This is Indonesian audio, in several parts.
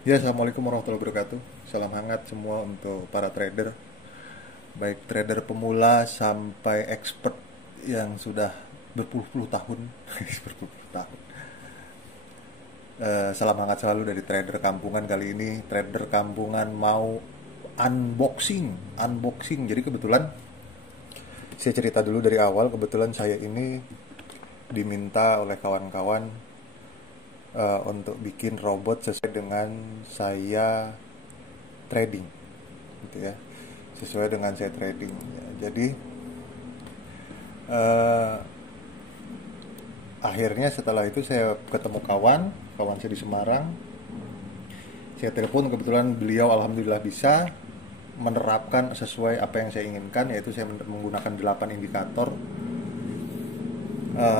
Ya, assalamualaikum warahmatullahi wabarakatuh. Salam hangat semua untuk para trader, baik trader pemula sampai expert yang sudah berpuluh-puluh tahun, berpuluh-puluh tahun. Salam hangat selalu dari trader kampungan kali ini. Trader kampungan mau unboxing. Jadi kebetulan saya cerita dulu dari awal. Kebetulan saya ini diminta oleh kawan-kawan untuk bikin robot sesuai dengan saya trading, gitu ya, sesuai dengan saya trading ya. Jadi eh, akhirnya setelah itu saya ketemu kawan saya di Semarang. Saya telepon, kebetulan beliau alhamdulillah bisa menerapkan sesuai apa yang saya inginkan, yaitu saya menggunakan 8 indikator,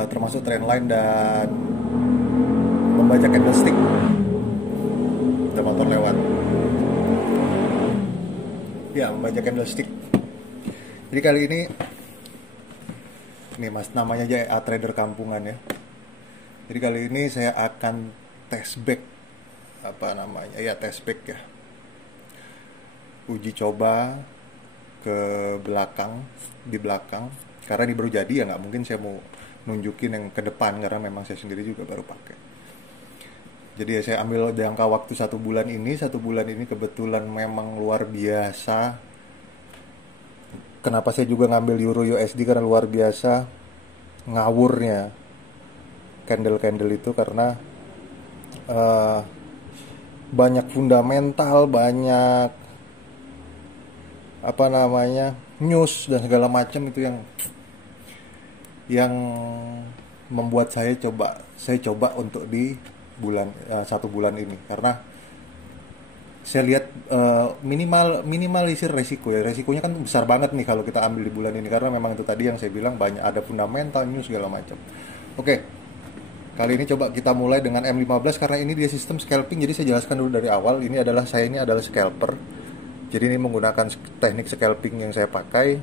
termasuk trendline dan membaca candlestick. Ada motor lewat. Ya, membaca candlestick. Jadi kali ini mas, namanya aja trader kampungan ya. Jadi kali ini saya akan test back, apa namanya ya, test back ya, uji coba ke belakang, di belakang, karena ini baru jadi ya, nggak mungkin saya mau nunjukin yang ke depan karena memang saya sendiri juga baru pakai. Jadi ya saya ambil jangka waktu 1 bulan ini. 1 bulan ini kebetulan memang luar biasa. Kenapa saya juga ngambil Euro USD, karena luar biasa ngawurnya candle-candle itu, karena eh, banyak fundamental, banyak apa namanya news dan segala macam itu yang membuat saya coba untuk di 1 bulan ini, karena saya lihat minimalisir resiko ya. Resikonya kan besar banget nih kalau kita ambil di bulan ini, karena memang itu tadi yang saya bilang, banyak ada fundamental news segala macam. Oke, kali ini coba kita mulai dengan M15, karena ini dia sistem scalping. Jadi saya jelaskan dulu dari awal, ini adalah scalper. Jadi ini menggunakan teknik scalping yang saya pakai,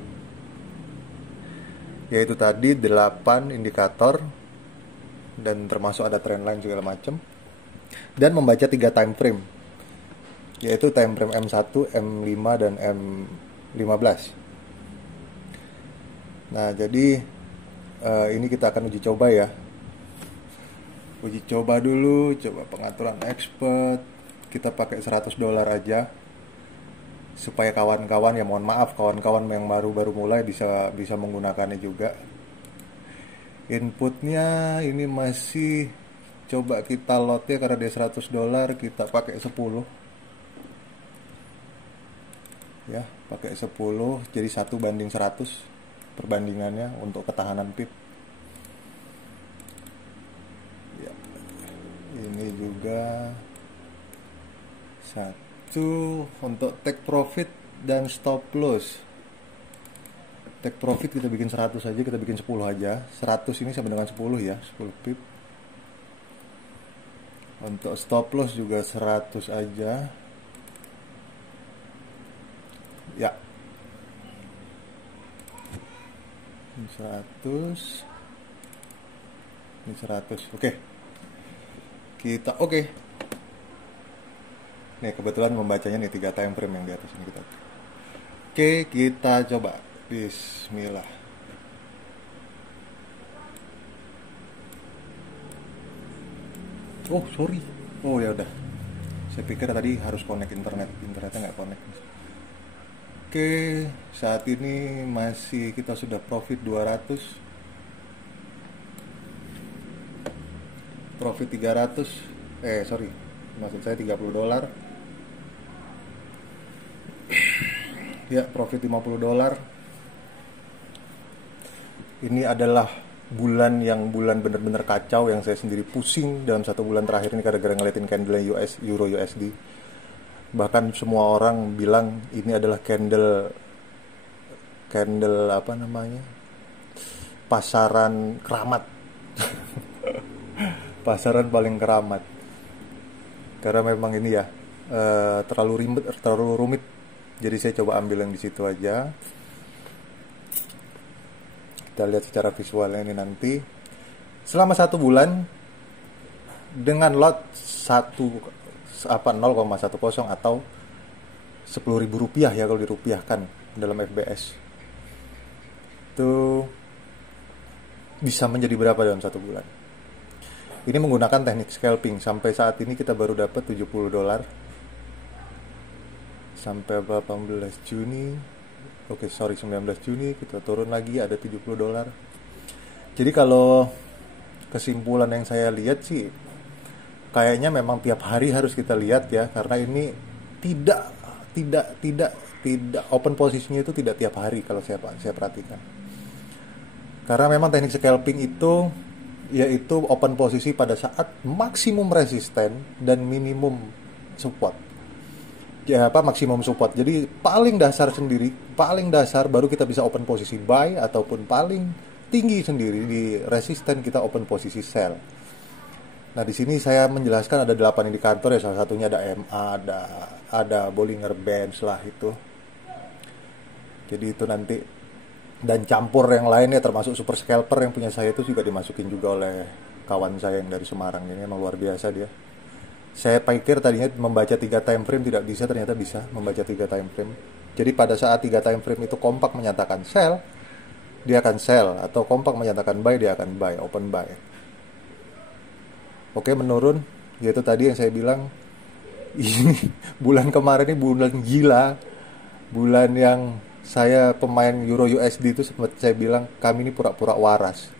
yaitu tadi 8 indikator dan termasuk ada trendline segala macam, dan membaca 3 time frame, yaitu time frame M1, M5 dan M15. Nah, jadi ini kita akan uji coba ya. Uji coba dulu, coba pengaturan expert. Kita pakai $100 aja, supaya kawan-kawan, ya mohon maaf kawan-kawan yang baru-baru mulai bisa menggunakannya juga. Inputnya ini masih coba kita lot ya, karena dia $100, kita pakai 10 ya, pakai 10, jadi 1:100 perbandingannya untuk ketahanan pip ya. Ini juga 1 untuk take profit dan stop loss. Take profit kita bikin 100 aja, kita bikin 10 aja. 100 ini sama dengan 10 ya, 10 pip. Untuk stop loss juga 100 aja. Ya. Ini 100. Ini 100. Oke. Oke. Nih kebetulan membacanya nih 3 time frame yang di atas ini kita. Oke, kita coba. Bismillah. Oh, sorry. Oh ya udah. Saya pikir tadi harus connect internet. Internetnya nggak connect. Oke, saat ini masih kita sudah profit 200. Profit 300. Sorry. Maksud saya $30. Ya, profit $50. Ini adalah bulan bener-bener kacau, yang saya sendiri pusing dalam 1 bulan terakhir ini gara-gara ngeliatin candle Euro USD. Bahkan semua orang bilang ini adalah candle apa namanya, pasaran keramat. Pasaran paling keramat, karena memang ini ya terlalu rumit. Jadi saya coba ambil yang di situ aja. Kita lihat secara visualnya ini nanti. Selama 1 bulan dengan lot apa 0,10 atau 10.000 rupiah ya kalau dirupiahkan dalam FBS. Itu bisa menjadi berapa dalam 1 bulan? Ini menggunakan teknik scalping. Sampai saat ini kita baru dapat $70. Sampai 18 Juni. Oke, sorry, 19 Juni kita turun lagi ada $70. Jadi kalau kesimpulan yang saya lihat sih, kayaknya memang tiap hari harus kita lihat ya, karena ini tidak open posisinya itu tidak tiap hari kalau saya perhatikan. Karena memang teknik scalping itu yaitu open posisi pada saat maksimum resisten dan minimum support. Ya apa maksimum support. Jadi paling dasar baru kita bisa open posisi buy, ataupun paling tinggi sendiri di resisten kita open posisi sell. Nah, di sini saya menjelaskan ada 8 indikator ya, salah satunya ada MA, ada Bollinger Bands lah itu. Jadi itu nanti, dan campur yang lainnya termasuk super scalper yang punya saya itu juga dimasukin juga oleh kawan saya yang dari Semarang. Ini emang luar biasa dia. Saya pikir tadinya membaca 3 time frame tidak bisa, ternyata bisa membaca 3 time frame. Jadi pada saat 3 time frame itu kompak menyatakan sell, dia akan sell, atau kompak menyatakan buy, dia akan buy, open buy. Oke, menurun, yaitu tadi yang saya bilang, ini bulan kemarin ini bulan gila, bulan yang saya pemain Euro USD itu sempat saya bilang kami ini pura-pura waras,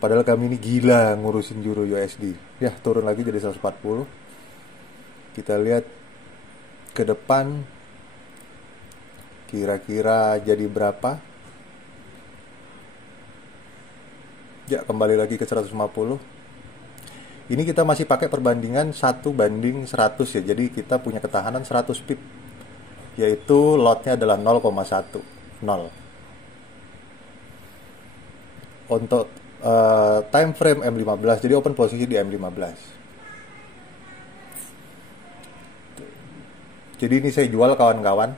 padahal kami ini gila ngurusin Euro USD. Ya, turun lagi jadi 140. Kita lihat ke depan kira-kira jadi berapa. Ya, kembali lagi ke 150. Ini kita masih pakai perbandingan 1:100 ya. Jadi kita punya ketahanan 100 pip, yaitu lotnya adalah 0,10. Untuk time frame M15, jadi open posisi di M15. Jadi ini saya jual kawan-kawan.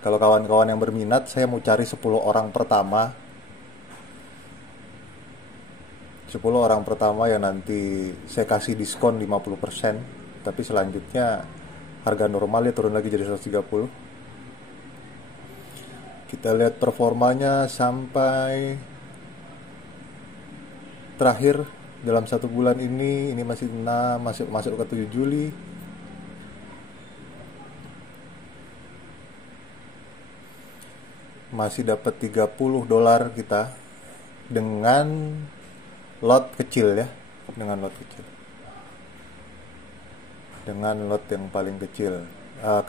Kalau kawan-kawan yang berminat, saya mau cari 10 orang pertama. 10 orang pertama yang nanti saya kasih diskon 50%. Tapi selanjutnya harga normalnya turun lagi jadi 130. Kita lihat performanya sampai terakhir dalam 1 bulan ini masih masuk ke 7 Juli. Masih dapat $30 kita dengan lot kecil ya, dengan lot yang paling kecil.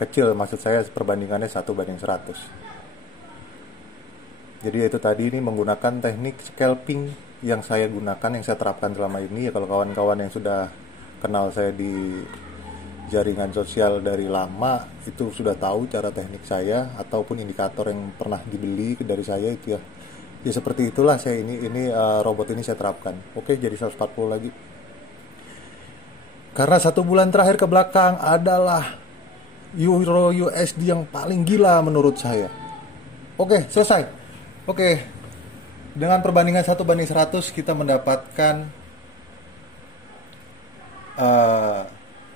Kecil maksud saya perbandingannya 1:100. Jadi itu tadi, ini menggunakan teknik scalping yang saya gunakan, yang saya terapkan selama ini ya. Kalau kawan-kawan yang sudah kenal saya di jaringan sosial dari lama itu sudah tahu cara teknik saya ataupun indikator yang pernah dibeli dari saya itu ya. Ya seperti itulah saya ini robot ini saya terapkan. Oke, jadi 140 lagi. Karena 1 bulan terakhir ke belakang adalah Euro USD yang paling gila menurut saya. Oke, selesai. Oke. Dengan perbandingan 1:100 kita mendapatkan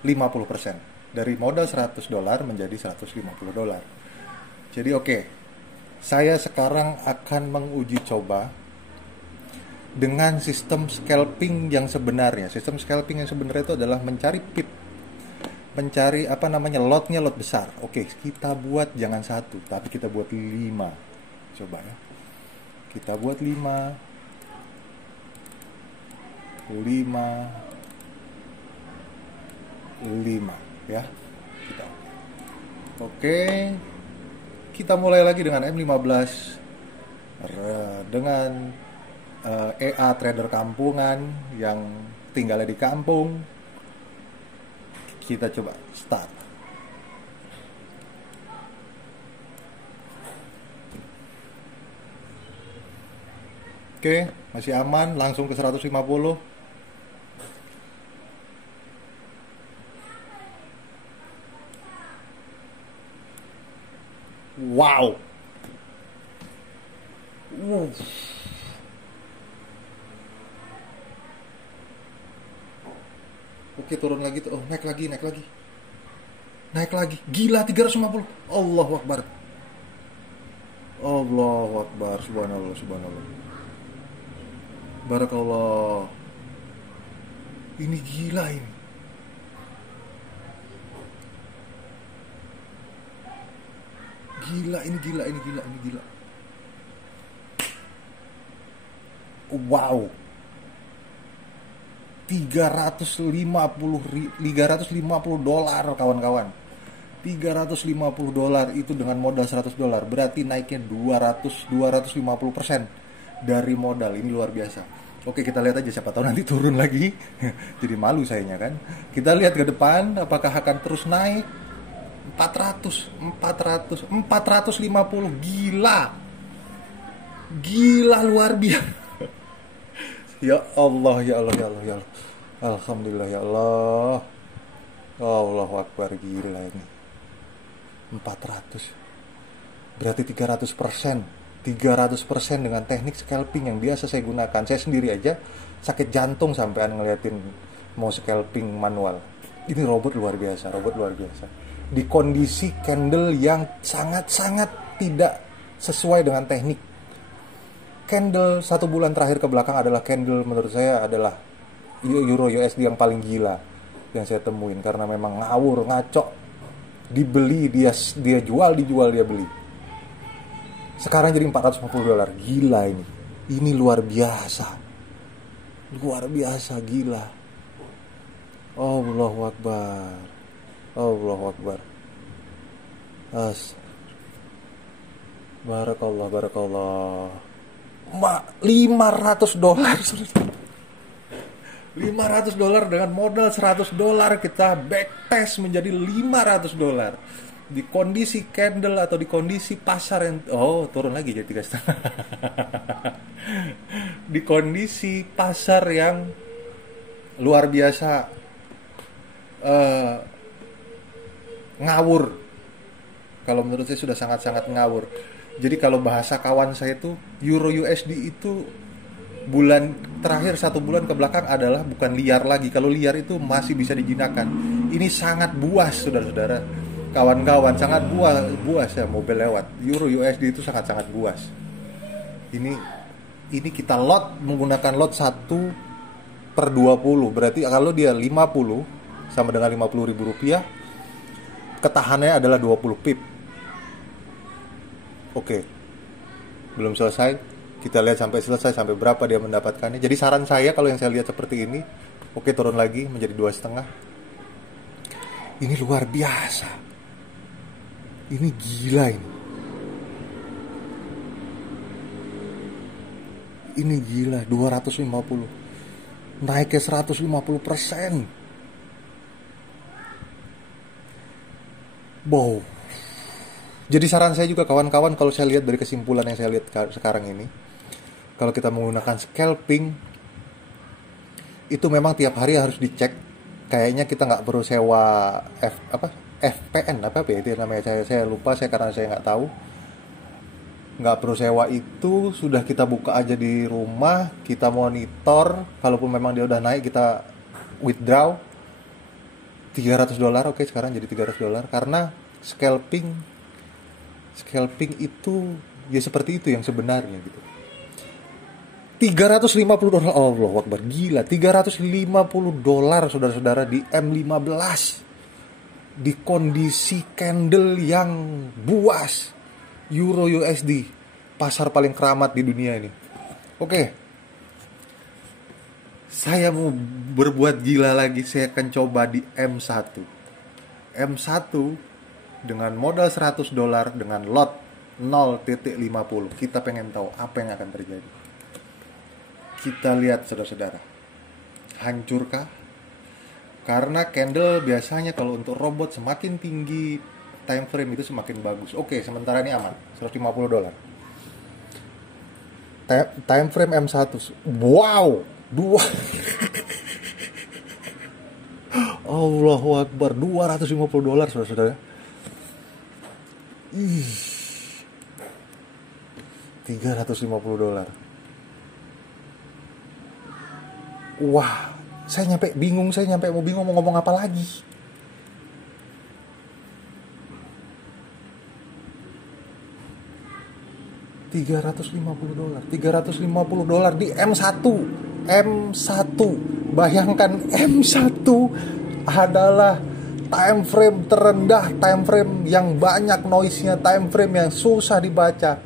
50%. Dari modal $100 menjadi $150. Jadi oke. Saya sekarang akan menguji coba dengan sistem scalping yang sebenarnya. Sistem scalping yang sebenarnya itu adalah mencari pip, mencari lotnya, lot besar. Oke, kita buat jangan 1, tapi kita buat 5. Coba ya. Kita buat 5 ya. Oke. Kita mulai lagi dengan M15 dengan EA trader kampungan yang tinggalnya di kampung. Kita coba start. Oke, masih aman, langsung ke 150. Wow. Oke, turun lagi tuh. Oh, naik lagi, naik lagi. Naik lagi. Gila, 350. Allahu Akbar. Allahu Akbar. Subhanallah, subhanallah. Barakallah. Ini gila ini. Gila, ini gila, ini gila, ini gila. Wow. 350 dolar kawan-kawan. 350 dolar itu dengan modal 100 dolar. Berarti naiknya 250% dari modal. Ini luar biasa. Oke, kita lihat aja, siapa tahu nanti turun lagi. Jadi malu sayanya kan. Kita lihat ke depan apakah akan terus naik. 450. Gila. Gila, luar biasa. Ya Allah, ya Allah, ya Allah, ya Allah. Alhamdulillah, ya Allah. Allahu Akbar, gila ini. 400. Berarti 300%. 300% dengan teknik scalping yang biasa saya gunakan. Saya sendiri aja sakit jantung sampean ngeliatin mau scalping manual. Ini robot luar biasa, robot luar biasa. Di kondisi candle yang sangat-sangat tidak sesuai dengan teknik. Candle 1 bulan terakhir ke belakang adalah candle menurut saya adalah Euro USD yang paling gila yang saya temuin, karena memang ngawur, ngaco, dibeli dia jual, dijual dia beli. Sekarang jadi 450 dolar, gila ini luar biasa, gila. Allahu Akbar, Allahu Akbar. Barakallah, barakallah. 500 dolar. 500 dolar dengan modal 100 dolar kita backtest menjadi 500 dolar di kondisi candle atau di kondisi pasar yang turun lagi jadi 3,5. Di kondisi pasar yang luar biasa, ngawur. Kalau menurut saya sudah sangat-sangat ngawur. Jadi kalau bahasa kawan saya itu Euro USD itu bulan terakhir 1 bulan ke belakang adalah bukan liar lagi. Kalau liar itu masih bisa dijinakan. Ini sangat buas, saudara-saudara, kawan-kawan, sangat buas ya mobil lewat. Euro USD itu sangat-sangat buas. Ini kita lot menggunakan lot 1/20. Berarti kalau dia 50 sama dengan 50 ribu rupiah, ketahanannya adalah 20 pip. Oke, belum selesai. Kita lihat sampai selesai, sampai berapa dia mendapatkannya. Jadi saran saya kalau yang saya lihat seperti ini, oke, turun lagi menjadi 2,5. Ini luar biasa. Ini gila ini. Ini gila, 250. Naik ke 150%. Wow. Jadi saran saya juga kawan-kawan, kalau saya lihat dari kesimpulan yang saya lihat sekarang ini, kalau kita menggunakan scalping itu memang tiap hari harus dicek. Kayaknya kita nggak perlu sewa FPN apa ya itu namanya, saya lupa karena saya nggak tahu. Nggak perlu sewa itu, sudah kita buka aja di rumah, kita monitor. Kalaupun memang dia udah naik, kita withdraw 300 dolar. Oke, sekarang jadi 300 dolar karena scalping itu ya seperti itu yang sebenarnya gitu. 350 dolar, Allah Akbar, gila. 350 dolar saudara-saudara di M15 di kondisi candle yang buas. Euro USD, pasar paling keramat di dunia ini. Oke, saya mau berbuat gila lagi. Saya akan coba di M1 dengan modal 100 dolar dengan lot 0.50. Kita pengen tahu apa yang akan terjadi. Kita lihat saudara-saudara, hancurkah? Karena candle biasanya kalau untuk robot semakin tinggi time frame itu semakin bagus. Oke, sementara ini aman, 150 dolar. Time frame M1. Wow, 2 Allahu Akbar, 250 dolar saudara-saudara. 350 dolar. Wah, Saya nyampe mau bingung mau ngomong apa lagi. $350 di M1. Bayangkan M1 adalah time frame terendah, time frame yang banyak noise-nya, time frame yang susah dibaca,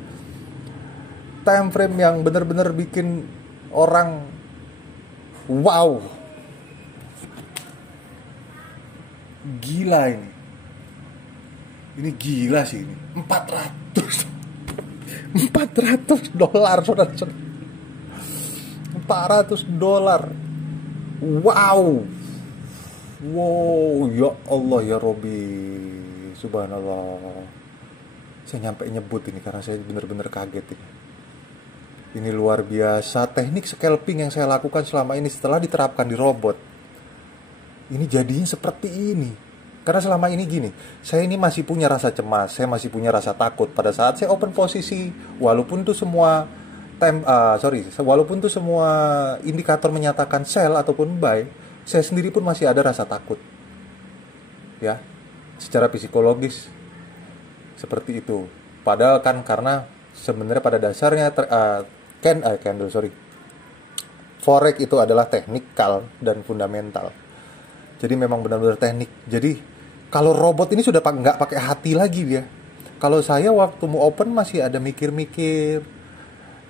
time frame yang benar-benar bikin orang wow. Gila ini. Ini gila sih ini. $400 saudara-saudara. $400. Wow, ya Allah ya Robbi, subhanallah. Saya nyampe nyebut ini karena saya benar-benar kaget ini. Ini luar biasa teknik scalping yang saya lakukan selama ini setelah diterapkan di robot. Ini jadinya seperti ini. Karena selama ini gini, saya ini masih punya rasa cemas, saya masih punya rasa takut pada saat saya open posisi, walaupun tuh semua walaupun tuh semua indikator menyatakan sell ataupun buy, saya sendiri pun masih ada rasa takut. Ya, secara psikologis seperti itu. Padahal kan karena sebenarnya pada dasarnya forex itu adalah teknikal dan fundamental. Jadi memang benar-benar teknik. Jadi kalau robot ini sudah nggak pakai hati lagi dia. Kalau saya waktu mau open masih ada mikir-mikir,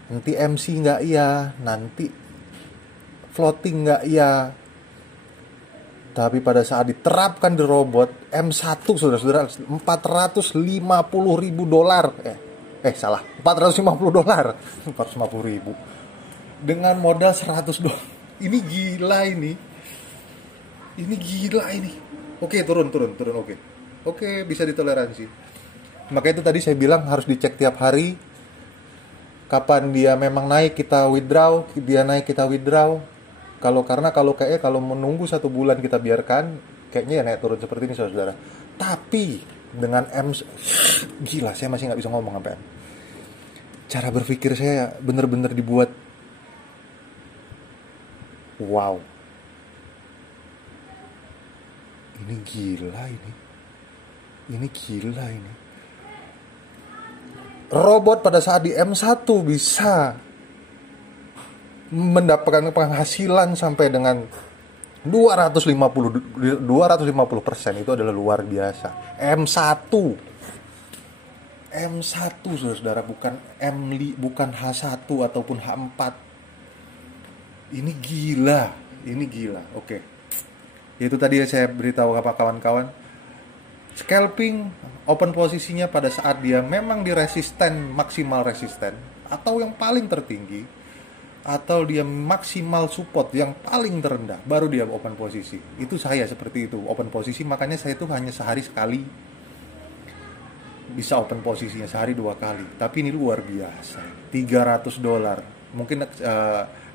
nanti MC nggak iya, nanti floating nggak iya. Tapi pada saat diterapkan di robot M1 saudara-saudara, $450.000. Salah, $450. $450.000 dengan modal $100. Ini gila ini. Ini gila ini. Oke, turun. Oke, bisa ditoleransi. Maka itu tadi saya bilang harus dicek tiap hari. Kapan dia memang naik kita withdraw, dia naik kita withdraw. Kalau menunggu 1 bulan kita biarkan, kayaknya ya naik turun seperti ini saudara. Tapi dengan gila, saya masih nggak bisa ngomong sampean. Cara berpikir saya benar-benar dibuat wow. Ini gila ini. Robot pada saat di M1 bisa mendapatkan penghasilan sampai dengan 250%. Itu adalah luar biasa. M1 saudara, bukan bukan H1 ataupun H4. Ini gila. Oke. Itu tadi saya beritahu ke kawan-kawan. Scalping open posisinya pada saat dia memang di maksimal resisten atau yang paling tertinggi, atau dia maksimal support yang paling terendah, baru dia open posisi. Itu saya seperti itu, open posisi. Makanya saya itu hanya sehari sekali bisa open posisinya, sehari 2 kali. Tapi ini luar biasa, $300. Mungkin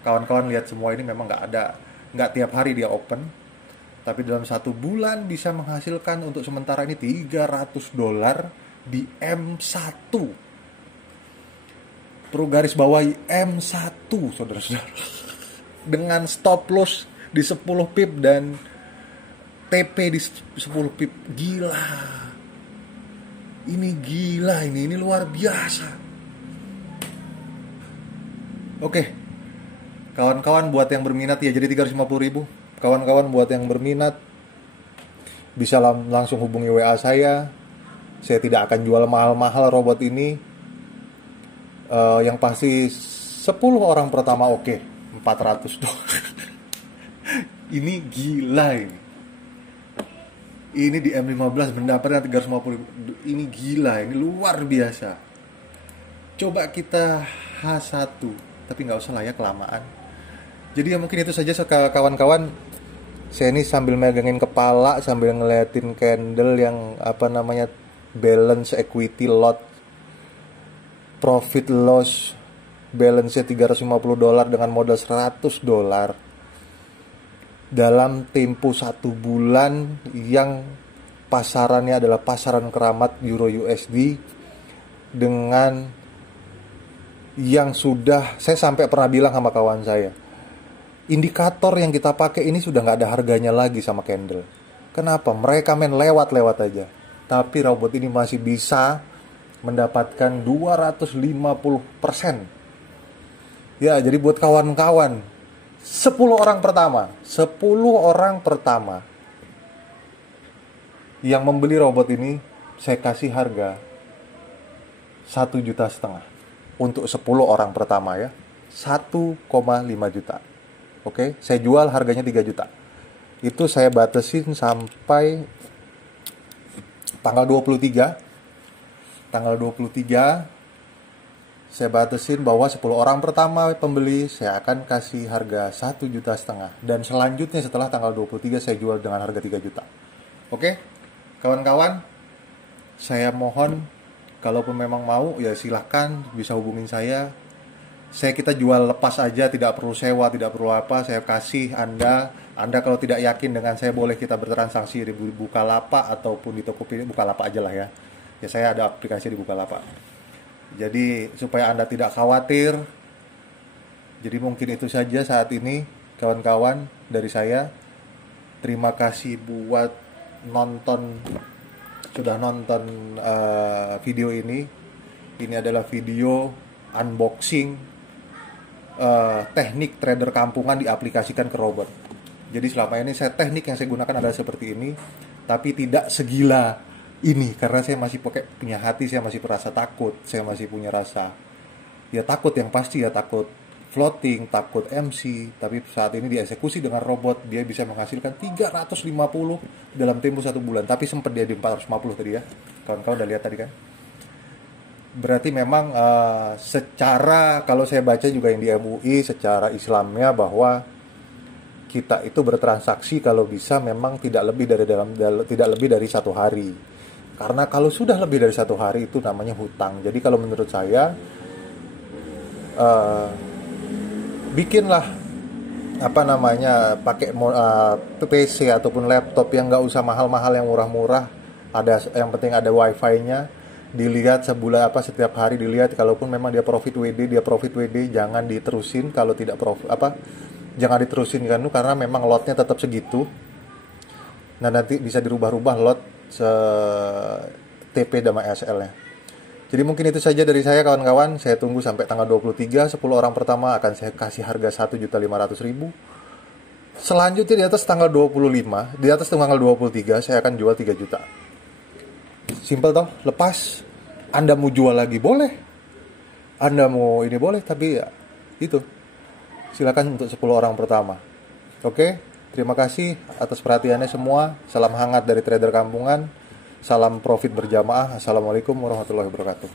kawan-kawan lihat semua ini memang nggak tiap hari dia open, tapi dalam 1 bulan bisa menghasilkan untuk sementara ini $300 di M1. Perlu garis bawahi M1 saudara-saudara. Dengan stop loss di 10 pip dan TP di 10 pip. Gila. Ini gila ini luar biasa. Oke. Kawan-kawan buat yang berminat ya, jadi $350.000. Kawan-kawan buat yang berminat bisa langsung hubungi WA saya. Saya tidak akan jual mahal-mahal robot ini. Yang pasti 10 orang pertama oke, $400. Ini gila ini. Ini di M15 mendapatkan $350.000. Ini gila, ini luar biasa. Coba kita H1, tapi nggak usah lah ya, kelamaan. Jadi ya mungkin itu saja kawan-kawan. Saya ini sambil megangin kepala, sambil ngeliatin candle yang balance equity lot, profit loss, balance-nya $350 dengan modal $100 dalam tempo 1 bulan yang pasarannya adalah pasaran keramat Euro USD, dengan yang sudah saya sampai pernah bilang sama kawan saya, indikator yang kita pakai ini sudah nggak ada harganya lagi sama candle. Kenapa? Mereka main lewat-lewat aja. Tapi robot ini masih bisa mendapatkan 250%. Ya, jadi buat kawan-kawan, 10 orang pertama yang membeli robot ini, saya kasih harga 1,5 juta untuk 10 orang pertama ya. 1,5 juta. Oke, saya jual harganya 3 juta. Itu saya batasin sampai tanggal 23. Tanggal 23 saya batasin bahwa 10 orang pertama pembeli saya akan kasih harga 1,5 juta. Dan selanjutnya setelah tanggal 23 saya jual dengan harga 3 juta. Oke, kawan-kawan, saya mohon kalaupun memang mau ya silahkan bisa hubungin saya. Kita jual lepas aja, tidak perlu sewa, tidak perlu apa. Saya kasih Anda kalau tidak yakin dengan saya, boleh kita bertransaksi di Bukalapak ataupun di Tokopedia. Bukalapak aja lah ya. Ya, saya ada aplikasi di Bukalapak. Jadi supaya Anda tidak khawatir. Jadi mungkin itu saja saat ini kawan-kawan dari saya. Terima kasih buat sudah nonton video ini. Ini adalah video unboxing teknik trader kampungan diaplikasikan ke robot. Jadi selama ini teknik yang saya gunakan adalah seperti ini, tapi tidak segila ini karena saya masih punya hati, saya masih merasa takut, saya masih punya rasa ya takut yang pasti ya, takut floating, takut MC. Tapi saat ini dieksekusi dengan robot, dia bisa menghasilkan 350 dalam tempo 1 bulan. Tapi sempat dia di 450 tadi ya, kawan-kawan udah lihat tadi kan. Berarti memang secara, kalau saya baca juga yang di MUI, secara Islamnya bahwa kita itu bertransaksi kalau bisa memang tidak lebih dari 1 hari. Karena kalau sudah lebih dari 1 hari itu namanya hutang. Jadi kalau menurut saya bikinlah pakai PC ataupun laptop yang nggak usah mahal-mahal, yang murah-murah. Yang penting ada wifi-nya. Dilihat setiap hari dilihat. Kalaupun memang dia profit WD, jangan diterusin. Kalau tidak jangan diterusin karena memang lotnya tetap segitu. Nah, nanti bisa dirubah-rubah lot TP dan SL-nya. Jadi mungkin itu saja dari saya, kawan-kawan. Saya tunggu sampai tanggal 23. 10 orang pertama akan saya kasih harga 1.500.000. Selanjutnya di atas tanggal 25, di atas tanggal 23 saya akan jual 3 juta. Simple toh, lepas. Anda mau jual lagi boleh, Anda mau ini boleh, tapi ya itu silakan untuk 10 orang pertama. Oke, terima kasih atas perhatiannya semua. Salam hangat dari trader kampungan. Salam profit berjamaah. Assalamualaikum warahmatullahi wabarakatuh.